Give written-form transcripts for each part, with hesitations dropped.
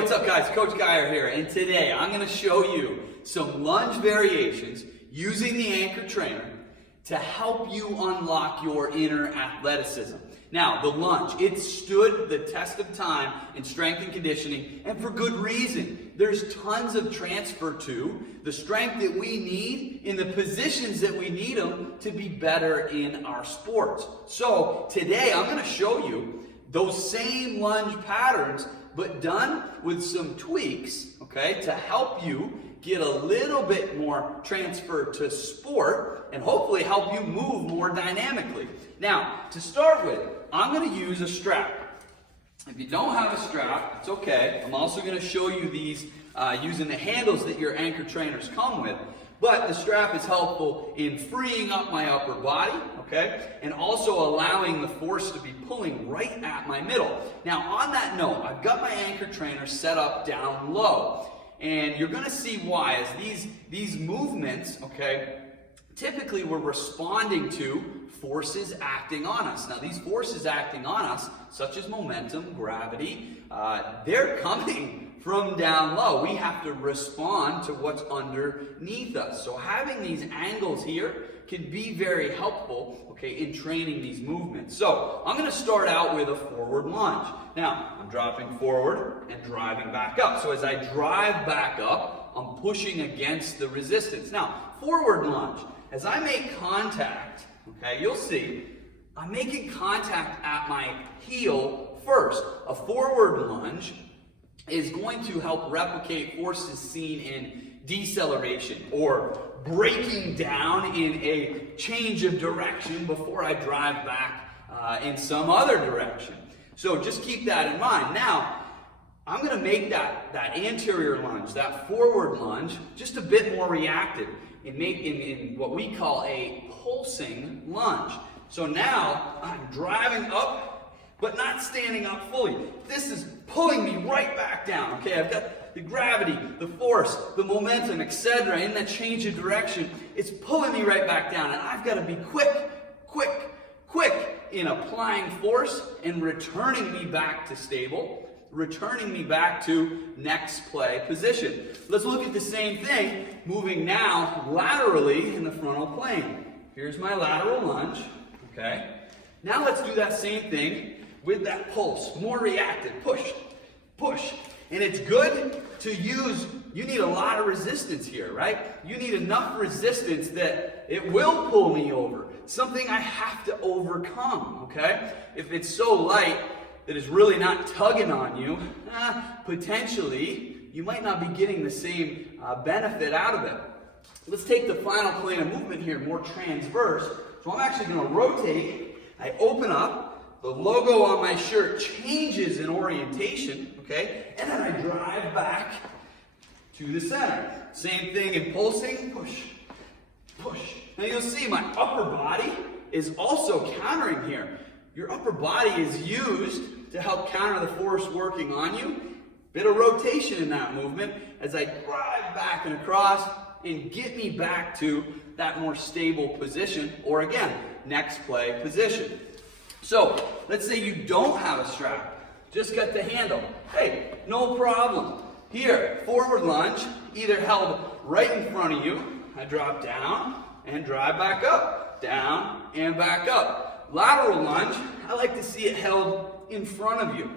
what's up guys? Coach Geyer here, and today I'm going to show you some lunge variations using the Ancore trainer to help you unlock your inner athleticism. Now, the lunge, it stood the test of time in strength and conditioning, and for good reason. There's tons of transfer to the strength that we need in the positions that we need them to be better in our sports. So today I'm going to show you those same lunge patterns, but done with some tweaks, okay, to help you get a little bit more transfer to sport and hopefully help you move more dynamically. Now, to start with, I'm going to use a strap. If you don't have a strap, it's okay. I'm also going to show you these using the handles that your Ancore trainers come with. But the strap is helpful in freeing up my upper body, okay, and also allowing the force to be pulling right at my middle. Now, on that note, I've got my Ancore trainer set up down low. And you're going to see why, as these movements, okay, typically we're responding to forces acting on us. Now, these forces acting on us, such as momentum, gravity, they're coming from down low. We have to respond to what's underneath us. So having these angles here can be very helpful, okay, in training these movements. So I'm going to start out with a forward lunge. Now, I'm dropping forward and driving back up. So as I drive back up, I'm pushing against the resistance. Now, forward lunge, as I make contact, okay, you'll see, I'm making contact at my heel first. A forward lunge is going to help replicate forces seen in deceleration or breaking down in a change of direction before I drive back in some other direction. So just keep that in mind. Now, I'm going to make that anterior lunge, that forward lunge, just a bit more reactive in what we call a pulsing lunge. So now I'm driving up, but not standing up fully. This is pulling me right back down, okay? I've got the gravity, the force, the momentum, etc. in that change of direction. It's pulling me right back down, and I've got to be quick in applying force and returning me back to stable, returning me back to next play position. Let's look at the same thing, moving now laterally in the frontal plane. Here's my lateral lunge, okay? Now let's do that same thing with that pulse, more reactive, push. And it's good to use, you need a lot of resistance here, right? You need enough resistance that it will pull me over, something I have to overcome, okay? If it's so light that it's really not tugging on you, potentially you might not be getting the same benefit out of it. Let's take the final plane of movement here, more transverse. So I'm actually going to rotate, I open up, the logo on my shirt changes in orientation, okay? And then I drive back to the center. Same thing in pulsing, push. Now you'll see my upper body is also countering here. Your upper body is used to help counter the force working on you. Bit of rotation in that movement as I drive back and across and get me back to that more stable position, or again, next play position. So, let's say you don't have a strap, just got the handle. Hey, no problem. Here, forward lunge, either held right in front of you, I drop down and drive back up, down and back up. Lateral lunge, I like to see it held in front of you.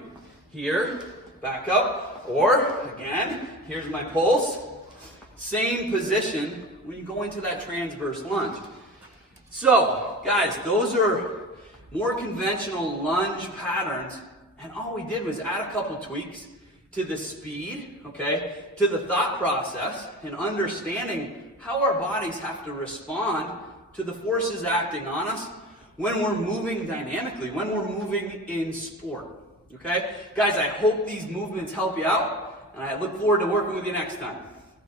Here, back up, or again, here's my pulse. Same position when you go into that transverse lunge. So, guys, those are more conventional lunge patterns, and all we did was add a couple tweaks to the speed, okay, to the thought process, and understanding how our bodies have to respond to the forces acting on us when we're moving dynamically, when we're moving in sport, okay? Guys, I hope these movements help you out, and I look forward to working with you next time.